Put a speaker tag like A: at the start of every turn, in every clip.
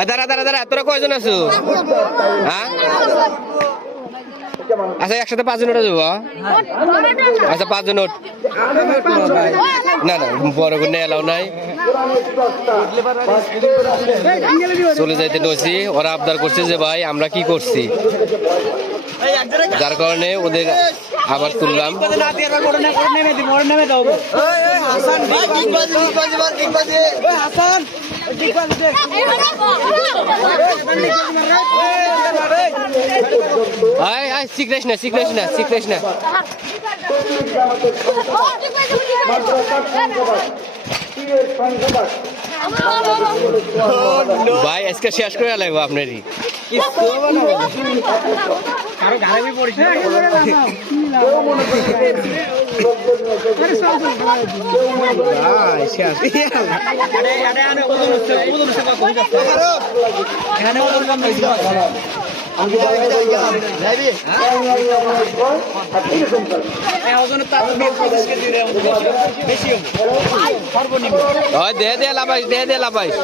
A: দাঁড়া দাঁড়া দাঁড়া তোরা কয়জন আছো? হ্যাঁ? আচ্ছা একসাথে পাঁচজন ওটা যাব আচ্ছা পাঁচজন ওঠ। না না বড় করে এলাও নাই। চলে যাইতে নছি ওরা আবদার করছে যে ভাই আমরা কি করছি? যার কারণে ওদের আবার তুললাম। আয় আয় শিখরেস না শিখরেস না শিখরেস না ভাই আজকে শেষ করে লাগবো আপনারই এখানে ওই দে দে লাভাইস দে দে লাভাইস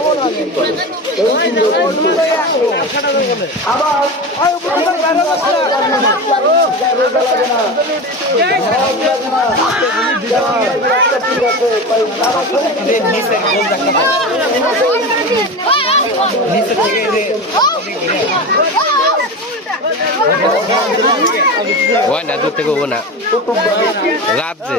A: ওই না দূর থেকে হব না রাত যে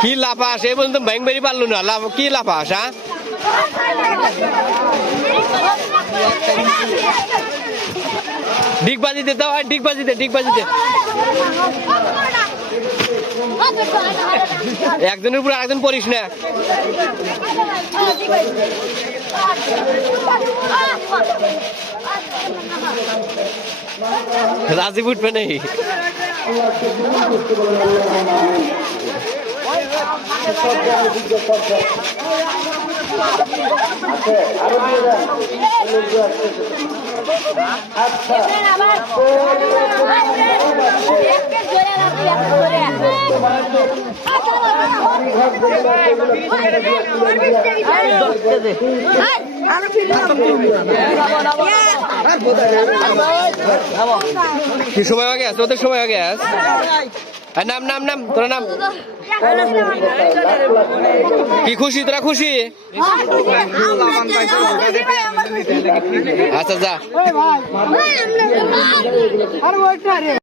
A: কি লাফাস? এই পর্যন্ত ব্যাংক বেরি পারল না। কি লাফাস হ্যাঁ? ডিগবাজি দে দাও আর ডিগবাজি দে ডিগবাজি দে একজনের উপর আরেকজন পড়িস না। রাজীব উঠবে নেই কি সময় আগে আস তোদের সময় আগে আস নাম নাম নাম তোর নাম। কি খুশি তোরা খুশি? আচ্ছা যা।